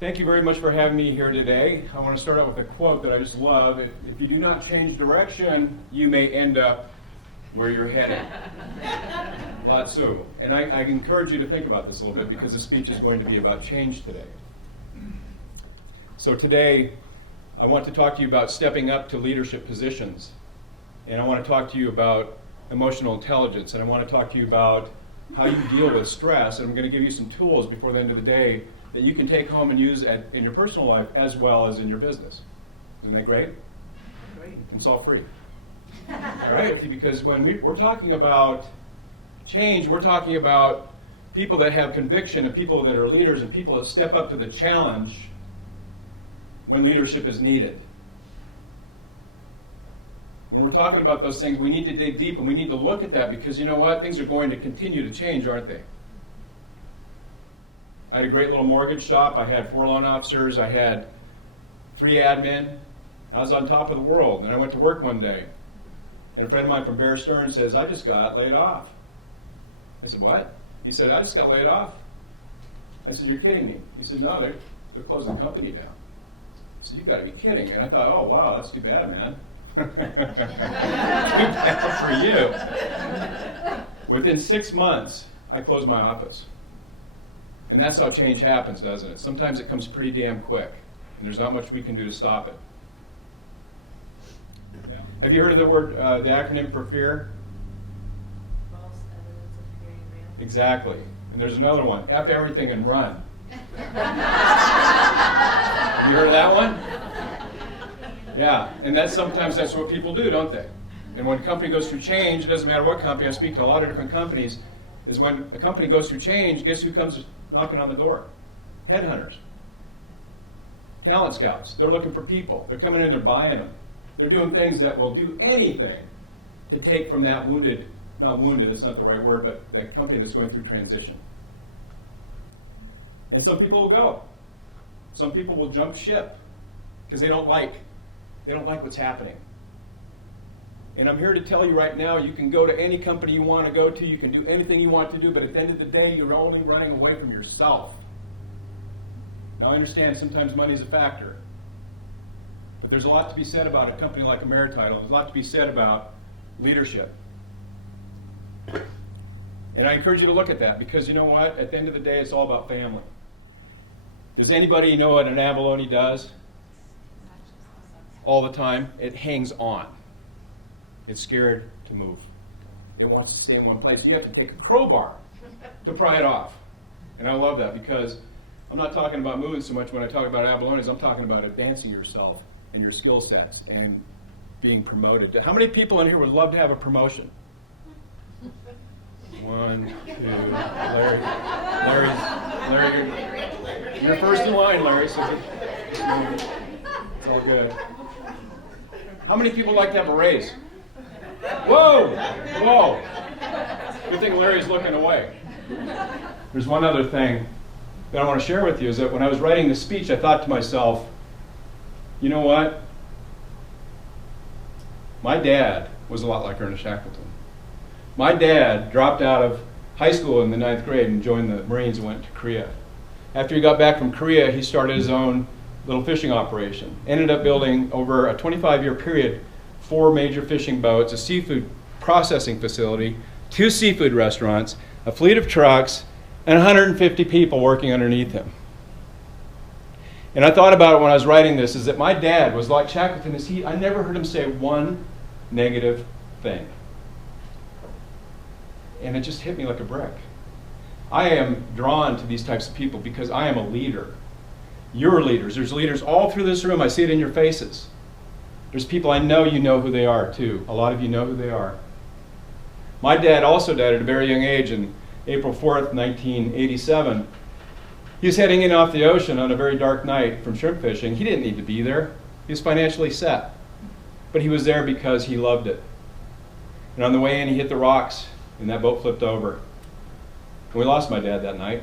Thank you very much for having me here today. I want to start out with a quote that I just love. If you do not change direction, you may end up where you're headed. Lao Tzu. And I encourage you to think about this a little bit because the speech is going to be about change today. So today, I want to talk to you about stepping up to leadership positions. And I want to talk to you about emotional intelligence. And I want to talk to you about how you deal with stress. And I'm going to give you some tools before the end of the day that you can take home and use in your personal life as well as in your business. Isn't that great? Great. It's all free. All right? Because when we're talking about change, we're talking about people that have conviction and people that are leaders and people that step up to the challenge when leadership is needed. When we're talking about those things, we need to dig deep and we need to look at that because you know what? Things are going to continue to change, aren't they? I had a great little mortgage shop. I had 4 loan officers. I had 3 admin. I was on top of the world. And I went to work one day. And a friend of mine from Bear Stearns says, I just got laid off. I said, what? He said, I just got laid off. I said, you're kidding me. He said, no, they're closing the company down. I said, you've got to be kidding. And I thought, oh, wow, that's too bad, man. Too bad for you. Within 6 months, I closed my office. And that's how change happens, doesn't it? Sometimes it comes pretty damn quick, and there's not much we can do to stop it. Yeah. Have you heard of the word, the acronym for fear? False evidence of hearing real. Exactly. And there's another one, F everything and run. Have you heard of that one? Yeah, and sometimes that's what people do, don't they? And when a company goes through change, it doesn't matter what company, I speak to a lot of different companies, is when a company goes through change, guess who comes knocking on the door? Headhunters. Talent scouts. They're looking for people. They're coming in, they're buying them. They're doing things that will do anything to take from that not wounded, that's not the right word, but that company that's going through transition. And some people will go. Some people will jump ship because they don't like what's happening. And I'm here to tell you right now, you can go to any company you want to go to, you can do anything you want to do, but at the end of the day, you're only running away from yourself. Now I understand sometimes money's a factor, but there's a lot to be said about a company like AmeriTitle. There's a lot to be said about leadership. And I encourage you to look at that because you know what? At the end of the day, it's all about family. Does anybody know what an abalone does? All the time, it hangs on. It's scared to move. It wants to stay in one place. You have to take a crowbar to pry it off. And I love that because I'm not talking about moving so much when I talk about abalones. I'm talking about advancing yourself and your skill sets and being promoted. How many people in here would love to have a promotion? 1, 2, Larry, you're first in line, Larry. So it's all good. How many people would like to have a raise? Whoa! Whoa! Good thing Larry's looking away. There's one other thing that I want to share with you is that when I was writing this speech, I thought to myself, you know what? My dad was a lot like Ernest Shackleton. My dad dropped out of high school in the 9th grade and joined the Marines and went to Korea. After he got back from Korea, he started his own little fishing operation. Ended up building, over a 25-year period, 4 major fishing boats, a seafood processing facility, 2 seafood restaurants, a fleet of trucks, and 150 people working underneath him. And I thought about it when I was writing this, is that my dad was like Shackleton. I never heard him say one negative thing. And it just hit me like a brick. I am drawn to these types of people because I am a leader. You're leaders. There's leaders all through this room. I see it in your faces. There's people I know you know who they are too. A lot of you know who they are. My dad also died at a very young age on April 4th, 1987. He was heading in off the ocean on a very dark night from shrimp fishing. He didn't need to be there. He was financially set. But he was there because he loved it. And on the way in, he hit the rocks, and that boat flipped over. And we lost my dad that night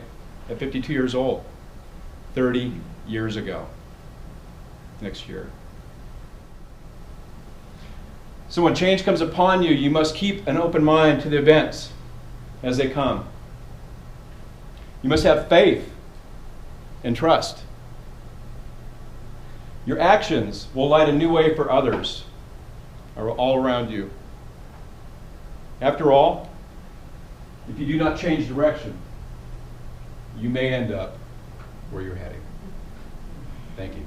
at 52 years old, 30 years ago, next year. So when change comes upon you, you must keep an open mind to the events as they come. You must have faith and trust Your actions will light a new way for others all around you. After all, if you do not change direction, you may end up where you're heading. Thank you.